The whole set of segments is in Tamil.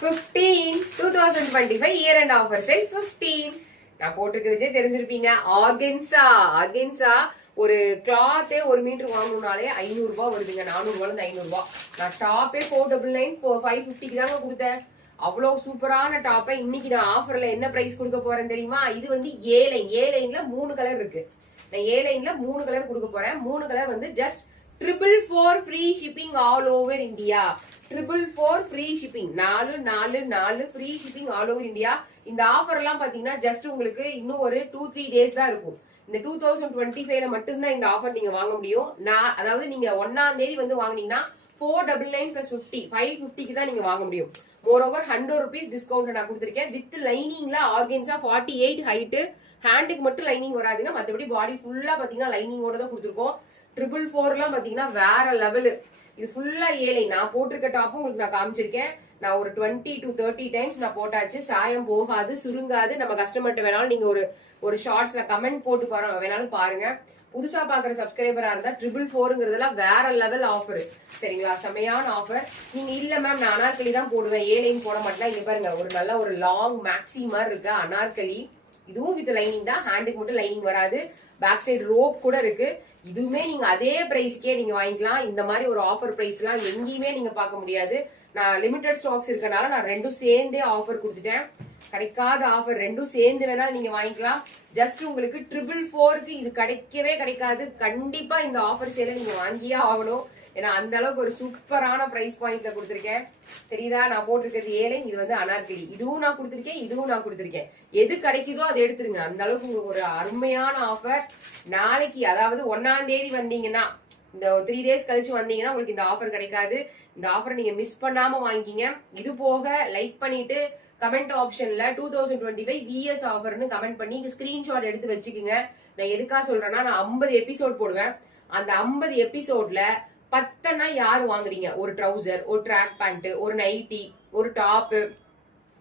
15 2025 இயர் அண்ட் ஆஃபர் சேல் 15. நான் போட்டிருக்க வச்சே தெரிஞ்சிருப்பீங்க. ஆர்கென்சா ஒரு கிளாத்தே 1 மீட்டர் வாங்கணும்னாலே 500 ரூபாய் வருதுங்க. 400 ரூபாய் 500 ரூபாய். நான் டாப்பே 499 550 தாங்க கொடுத்தேன். அவ்வளவு சூப்பரான டாப்பை இன்னைக்கு நான் ஆஃபர்ல என்ன பிரைஸ் கொடுக்க போறேன் தெரியுமா? இது வந்து ஏ லைன்ல 3 கலர் இருக்கு. நான் ஏ லைன்ல 3 கலர் கொடுக்க போறேன். 3 கலர் வந்து just 444 free shipping all over India. 444 free shipping 444 free shipping all over India. இந்த ஆஃபர் எல்லாம் பாத்தீங்கன்னா ஜஸ்ட் உங்களுக்கு இன்னும் ஒரு 2-3 டேஸ் தான் இருக்கும். இந்த 2025 மட்டும்தான் இந்த ஆஃபர் நீங்க வாங்க முடியும். அதாவது நீங்க 1ஆம் தேதி வந்து வாங்கினீங்கன்னா 499 plus 50 550 தான் நீங்க வாங்க முடியும். மோரோவர் 100 rupees டிஸ்கவுண்ட் நான் கொடுத்திருக்கேன். வித் லைனிங்ல ஆர்கென்சா 48 ஹைட். ஹேண்டுக்கு மட்டும் லைனிங் வராதுங்க. மத்தபடி பாடி ஃபுல்லா பாத்தீங்கன்னா லைனிங்கோட தான் கொடுத்துருக்கோம். 444 எல்லாம் பாத்தீங்கன்னா வேற லெவலு. இது ஃபுல்லா ஏழை. நான் போட்டிருக்க டாப்பும் உங்களுக்கு நான் காமிச்சிருக்கேன். நான் ஒரு 20 to 30 டைம்ஸ் நான் போட்டாச்சு. சாயம் போகாது, சுருங்காது. நம்ம கஸ்டமர்ட்ட வேணாலும் நீங்க ஒரு ஷார்ட்ஸ்ல கமெண்ட் போட்டு வேணாலும் பாருங்க. புதுசா பாக்குற சப்ஸ்கிரைபரா இருந்தா 444ங்கிறதுலாம் வேற லெவல் ஆஃபர். சரிங்களா? செமையான ஆஃபர். நீங்க இல்ல மேம் நான் அனார்கலி தான் போடுவேன், ஏழைன்னு போட மாட்டேன். இங்க பாருங்க ஒரு நல்ல ஒரு லாங் மேக்ஸி மாதிரி இருக்கு அனார்கலி. இதுவும் வித் லைனிங் தான். ஹேண்டுக்கு மட்டும் லைனிங் வராது. பேக் சைடு ரோப் கூட இருக்கு. இதுவுமே நீங்க அதே பிரைஸ்க்கே நீங்க வாங்கிக்கலாம். இந்த மாதிரி ஒரு ஆஃபர் பிரைஸ் எல்லாம் எங்கேயுமே நீங்க பார்க்க முடியாது. நான் லிமிடெட் ஸ்டாக்ஸ் இருக்கனால நான் ரெண்டும் சேர்ந்தே ஆஃபர் கொடுத்துட்டேன். கிடைக்காத ஆஃபர் ரெண்டும் சேர்ந்து வேணாலும் நீங்க வாங்கிக்கலாம். ஜஸ்ட் உங்களுக்கு 444க்கு இது கிடைக்கவே கிடைக்காது. கண்டிப்பா இந்த ஆஃபர் சேல நீங்க வாங்கியே ஆகணும். ஏன்னா அந்த அளவுக்கு ஒரு சூப்பரான பிரைஸ் பாயிண்ட்ல கொடுத்துருக்கேன். தெரியுதா? நான் போட்டிருக்கிறது ஏழை, இது வந்து அனார்கலி. இதுவும் நான் கொடுத்துருக்கேன், இதுவும் நான் கொடுத்துருக்கேன். எது கிடைக்குதோ அதை எடுத்துருங்க. அந்த அளவுக்கு உங்களுக்கு ஒரு அருமையான ஆஃபர். நாளைக்கு அதாவது 1ஆம் தேதி வந்தீங்கன்னா, இந்த 3 டேஸ் கழிச்சு வந்தீங்கன்னா உங்களுக்கு இந்த ஆஃபர் கிடைக்காது. இந்த ஆஃபர் நீங்க மிஸ் பண்ணாம வாங்கிக்கிங்க. இது போக லைக் பண்ணிட்டு கமெண்ட் ஆப்ஷன்ல 2025 விஎஸ் ஆஃபர்னு கமெண்ட் பண்ணி ஸ்கிரீன்ஷாட் எடுத்து வச்சுக்கோங்க. நான் எதுக்காக சொல்றேன்னா, நான் 50 எபிசோட் போடுவேன். அந்த 50 எபிசோட்ல 10னா யாரு வாங்குறீங்க? ஒரு ட்ரௌசர், ஒரு ட்ராக் பேண்ட், ஒரு நைட்டி, ஒரு டாப்,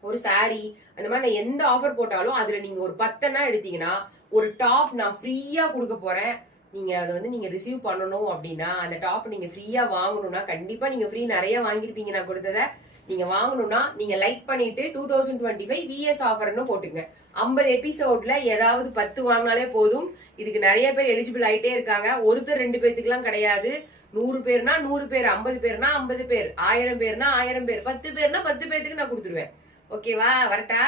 ஒரு சாரி, அந்த மாதிரி நான் எந்த ஆஃபர் போட்டாலும் அதுல நீங்க ஒரு 10னா எடுத்தீங்கன்னா ஒரு டாப் நான் ஃப்ரீயா கொடுக்க போறேன். நீங்க அதை வந்து நீங்க ரிசீவ் பண்ணணும் அப்படின்னா, அந்த டாப் நீங்க ஃப்ரீயா வாங்கணும்னா, கண்டிப்பா நீங்க ஃப்ரீ நிறைய வாங்கிருப்பீங்க நான் கொடுத்தத. நீங்க வாங்கணும்னா நீங்க லைக் பண்ணிட்டு 2025 விஎஸ் ஆஃபர்னு போட்டுங்க. 50 எபிசோட்ல ஏதாவது 10 வாங்கினாலே போதும். இதுக்கு நிறைய பேர் எலிஜிபிள் ஆயிட்டே இருக்காங்க. ஒருத்தர் 2 பேத்துக்கு எல்லாம் கிடையாது. 100 பேர்னா 100 பேர், 50 பேர்னா 50 பேர், 1000 பேர்னா 1000 பேர், 10 பேர்னா 10 பேத்துக்கு நான் கொடுத்துருவேன். ஓகேவா? வரட்டா?